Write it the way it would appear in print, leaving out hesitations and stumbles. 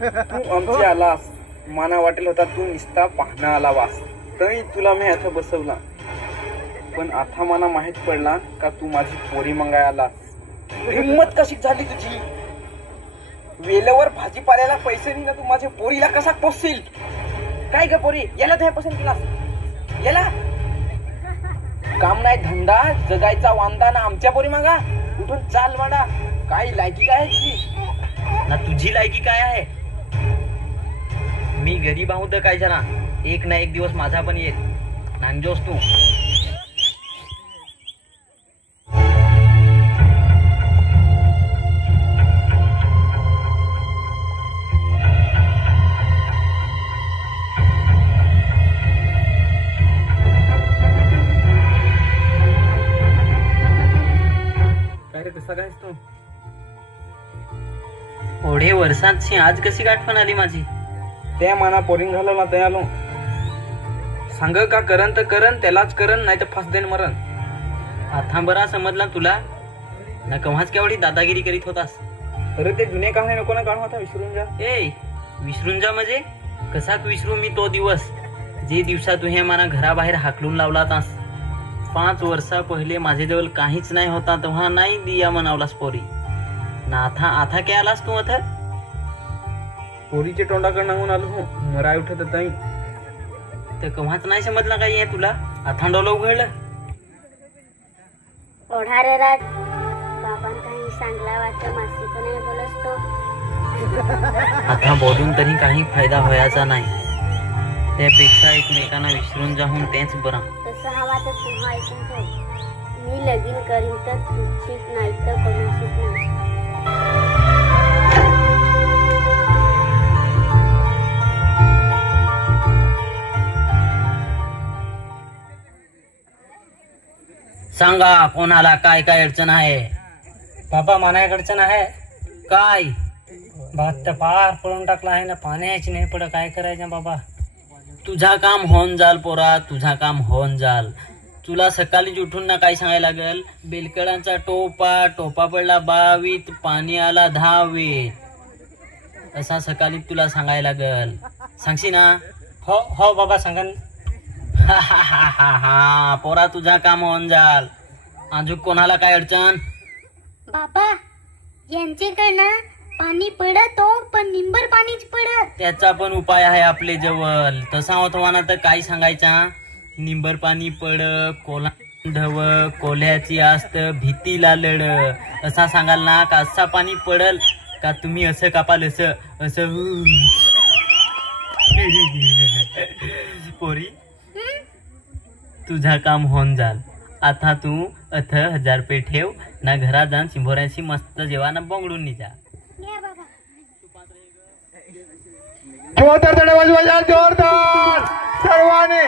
तू आमची आलास, माना वाटेल होता तू निस्ता पाहणा आला वास, तरी तुला मी आता बसवला. पण आता मला माहित पडला का तू माझी पोरी मंगाय आलास. हिम्मत कशी झाली तुझी? वेळेवर भाजीपाल्याला पैसे नाही ना तू माझ्या पोरीला कसा पोसशील? काय ग पोरी, याला तुझ्या पसंत केलास? याला काम नाही धंदा, जगायचा वांदा ना आमच्या पोरी मागा. उठून चाल माडा. काय लायकी काय आहे तुझी? ना तुझी लायकी काय आहे? मी गरीब आहोत काय जरा, एक ना एक दिवस माझा पण येत. नांगजोस तू. ओढे वर्षांची आज कशी गाठवण आली माझी? त्या माना पोरिंग घालवला त्या आलो. सांग का करन तर करन, त्यालाच करन नाही तर फास देन मरण. आता बरा समजला तुला ना, कव्हाच केवढी दादागिरी करीत होतास. अरे ते जुने कहाणी नको ना काढू, आता विसरून जा. ए विसरून जा म्हणजे कसाक विसरू मी तो दिवस जे दिवसा तू हे मला घराबाहेर हाकलून लावला तास. 5 वर्षा पहिले माझ्याजवळ काहीच नाही होता, तेव्हा नाही दिया म्हणावलास पोरी ना. आता काय आलास तू? आता पोरीचे तोंडाकडे नाहून आलो हो, मराय उठत ताई. तर कव्हाच नाही समजला काही आहे तुला? आता डोलं उघडलं. ओढा रे राज, बाबां काही सांगला वाटतं मासी पण नाही बोलस तो. आता बोलून तरी काही फायदा व्हायचा नाही, त्यापेक्षा एकमेकांना विसरून जाऊन तेच बरं. तसं हवा तर तू ऐकून ठेव. मी लगीन करीन तर तुझीच नाही तर कोणाशीच नाही. सांगा कोणाला काय काय अडचण आहे? बाबा मला एक अडचण आहे. काय? भात तर पार पडून टाकला आहे ना, पाण्याची नाही पड, काय करायचं बाबा? तुझा काम होऊन जाल पोरा, तुझा काम होऊन जाल. तुला सकाळीच उठून ना काय सांगायला लागल? बेलकडांचा टोपा पडला 22, पाणी आला 10. असा सकाळी तुला सांगायला लागल. सांगशी ना? हो हो बाबा सांगन. हा पोरा तुझा काम होऊन जाल. अजून कोणाला काय अडचण? बाबा यांच्याकडनं पाणी पडतो, पण निंबर पाणीच पडत. त्याचा पण उपाय आहे आपले जवळ. तसा होता ना तर काय सांगायचा? निंबर पाणी पड, कोला ढव, कोल्ह्याची आस्त, भीतीला लढ, असा सांगाल ना का असा पाणी पडल का तुम्ही असं कापाल असं पोरी तुझा काम होऊन जाल. आता तू 1000 रुपये ठेव ना, घरात जाऊन चिंभोऱ्यांशी मस्त जेवण बोंगडून निजा. जोरदार जोरदार सर्वांनी